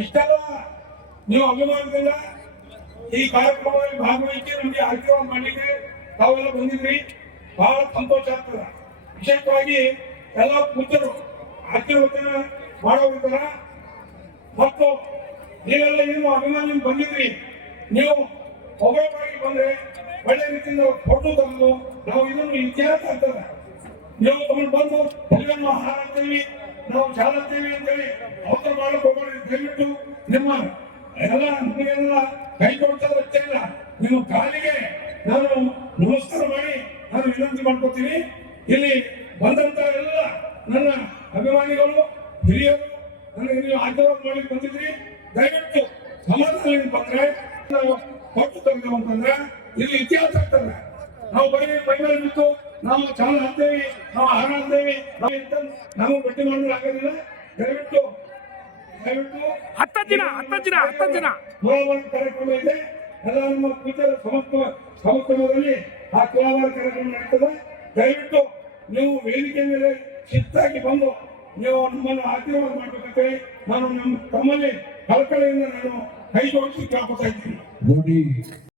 ಇಷ್ಟೆಲ್ಲ ನೀವು ಅಭಿಮಾನದಿಂದ ಈ ಕಾರ್ಯಕ್ರಮದಲ್ಲಿ ಭಾಗವಹಿಸಿ ನಮಗೆ ಆಶೀರ್ವಾದ ಮಾಡಲಿಕ್ಕೆ ತಾವೆಲ್ಲ ಬಂದಿದ್ರಿ. ಬಹಳ ಸಂತೋಷ ಆಗ್ತದೆ. ವಿಶೇಷವಾಗಿ ಎಲ್ಲ ಪೂಜ್ಯರು ಆಶೀರ್ವಚನ ಮಾಡೋದ್ರ ಮತ್ತು ನೀವೆಲ್ಲ ಏನು ಅಭಿಮಾನಿಯಿಂದ ಬಂದಿದ್ರಿ, ನೀವು ಒಬ್ಬೊಬ್ಬರಾಗಿ ಬಂದ್ರೆ ಒಳ್ಳೆ ರೀತಿಯಿಂದ ಫೋಟೋ ತಂದು ನಾವು ಇದನ್ನು ಇತಿಹಾಸ ಆಗ್ತದೆ. ನೀವು ತಗೊಂಡು ಬಂದು ಎಲ್ಲವನ್ನು ಆಹಾರ ಅಂತೀವಿ, ನಾವು ಶಾಲಾ ಅಂತೀವಿ ಅಂತೇಳಿ ಅವಸರ ಮಾಡಕ್ಕೆ ಹೋಗೋದು. ದಯವಿಟ್ಟು ನಿಮ್ಮ ಎಲ್ಲ ನಿಮಗೆಲ್ಲ ಕೈ ಕೊಡ್ತಾ ಇಲ್ಲ, ನಿಮ್ಮ ಕಾಲಿಗೆ ನಾನು ನಮಸ್ಕಾರ ಮಾಡಿ ನಾನು ವಿನಂತಿ ಮಾಡ್ಕೊತೀನಿ. ಇಲ್ಲಿ ಬಂದಂತ ಎಲ್ಲ ನನ್ನ ಅಭಿಮಾನಿಗಳು ಹಿರಿಯರು ನನಗೆ ನೀವು ಆಶೀರ್ವಾದ ಮಾಡಿ ಬಂದಿದ್ರಿ. ದಯವಿಟ್ಟು ಸಮಾಜದಲ್ಲಿ ಬಂದ್ರೆ ನಾವು ಕೊಟ್ಟು ತಂದೆವು ಅಂತಂದ್ರೆ ಇಲ್ಲಿ ಇತಿಹಾಸ ಆಗ್ತದೆ. ನಾವು ಬರೀ ಮೈಮೇಲೆ ಬಿಟ್ಟು ನಾವು ಚಾಲ ಹಾಕ್ತೇವೆ, ನಾವು ಆಹಾರ ಹಾಕ್ತೇವೆ, ನಾವು ಭೇಟಿ ಮಾಡಿದ್ರೆ ಆಗೋದಿಲ್ಲ. ದಯವಿಟ್ಟು ದಯವಿಟ್ಟು 10 ದಿನ ಕಾರ್ಯಕ್ರಮ ಇದೆ. ಎಲ್ಲ ನಮ್ಮ ಪೂಜ್ಯರ ಸಮುದ್ರದಲ್ಲಿ ಆ ತುಲಾವಾರ ಕಾರ್ಯಕ್ರಮ ನಡೀತದೆ. ದಯವಿಟ್ಟು ನೀವು ವೇದಿಕೆ ಮೇಲೆ ಶಿಸ್ತಾಗಿ ಬಂದು ನೀವು ನಮ್ಮನ್ನು ಆಶೀರ್ವಾದ ಮಾಡಬೇಕಂತೆ ನಾನು ನಮ್ಮ ತಮ್ಮಲ್ಲಿ ಕಳಕಳಿಯಿಂದ ನಾನು ಕೈ ಜೋಡಿಸಿ ಕೇಳ್ಕೊತಾ ಇದ್ದೀನಿ.